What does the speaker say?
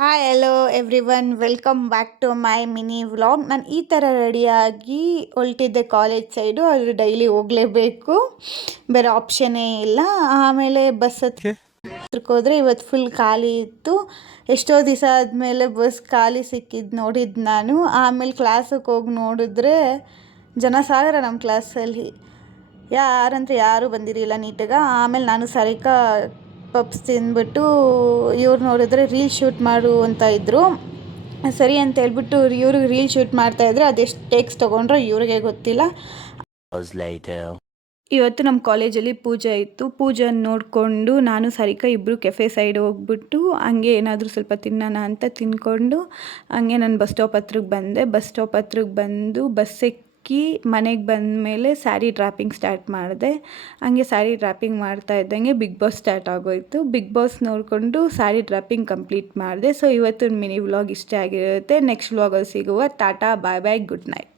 Hi hello everyone welcome back to my mini vlog. ನಾನು ಈ ಥರ ರೆಡಿಯಾಗಿ ಹೊಲ್ಟಿದ್ದೆ ಕಾಲೇಜ್ ಸೈಡು. ಅದು ಡೈಲಿ ಹೋಗಲೇಬೇಕು, ಬೇರೆ ಆಪ್ಷನ್ನೇ ಇಲ್ಲ. ಆಮೇಲೆ ಬಸ್ ಹತ್ರಕ್ಕೆ ಹೋದರೆ ಇವತ್ತು ಫುಲ್ ಖಾಲಿ ಇತ್ತು. ಎಷ್ಟೋ ದಿವಸ ಆದಮೇಲೆ ಬಸ್ ಖಾಲಿ ಸಿಕ್ಕಿದ್ದು ನೋಡಿದ್ದು ನಾನು. ಆಮೇಲೆ ಕ್ಲಾಸಿಗೆ ಹೋಗಿ ನೋಡಿದ್ರೆ ಜನಸಾಗರ ನಮ್ಮ ಕ್ಲಾಸಲ್ಲಿ. ಯಾರೂ ಬಂದಿರಲಿಲ್ಲ ನೀಟಾಗ. ಆಮೇಲೆ ನಾನು ಸರಿಕಾ ಪಪ್ಸ್ ತಿಂದ್ಬಿಟ್ಟು ಇವ್ರು ನೋಡಿದ್ರೆ ರೀಲ್ ಶೂಟ್ ಮಾಡು ಅಂತ ಇದ್ದರು. ಸರಿ ಅಂತ ಹೇಳ್ಬಿಟ್ಟು ಇವ್ರಿಗೆ ರೀಲ್ ಶೂಟ್ ಮಾಡ್ತಾಯಿದ್ರೆ ಅದೆಷ್ಟು ಟೇಕ್ಸ್ ತೊಗೊಂಡ್ರೋ ಇವ್ರಿಗೆ ಗೊತ್ತಿಲ್ಲ. ಇವತ್ತು ನಮ್ಮ ಕಾಲೇಜಲ್ಲಿ ಪೂಜೆ ಇತ್ತು. ಪೂಜೆ ನೋಡಿಕೊಂಡು ನಾನು ಸರಿಕಾ ಇಬ್ಬರು ಕೆಫೆ ಸೈಡ್ ಹೋಗ್ಬಿಟ್ಟು ಹಂಗೆ ಏನಾದರೂ ಸ್ವಲ್ಪ ತಿನ್ನೋಣ ಅಂತ ತಿಂದ್ಕೊಂಡು ಹಂಗೆ ನಾನು ಬಸ್ ಸ್ಟಾಪ್ ಹತ್ರಕ್ಕೆ ಬಂದೆ. ಬಸ್ ಸ್ಟಾಪ್ ಹತ್ರಕ್ಕೆ ಬಂದು ಬಸ್ ಎಕ್ಕಿ ಮನೆಗೆ ಬಂದಮೇಲೆ ಸ್ಯಾರಿ ಡ್ರಾಪಿಂಗ್ ಸ್ಟಾರ್ಟ್ ಮಾಡಿದೆ. ಹಂಗೆ ಸ್ಯಾರಿ ಡ್ರಾಪಿಂಗ್ ಮಾಡ್ತಾ ಇದ್ದಂಗೆ ಬಿಗ್ ಬಾಸ್ ಸ್ಟಾರ್ಟ್ ಆಗೋಯಿತು. ಬಿಗ್ ಬಾಸ್ ನೋಡಿಕೊಂಡು ಸ್ಯಾರಿ ಡ್ರಾಪಿಂಗ್ ಕಂಪ್ಲೀಟ್ ಮಾಡಿದೆ. ಸೊ ಇವತ್ತಿನ ಮಿನಿ ವ್ಲಾಗ್ ಇಷ್ಟೇ ಆಗಿರುತ್ತೆ. ನೆಕ್ಸ್ಟ್ ವ್ಲಾಗಲ್ಲಿ ಸಿಗುವ. ಟಾಟಾ ಬಾಯ್ ಬಾಯ್, ಗುಡ್ ನೈಟ್.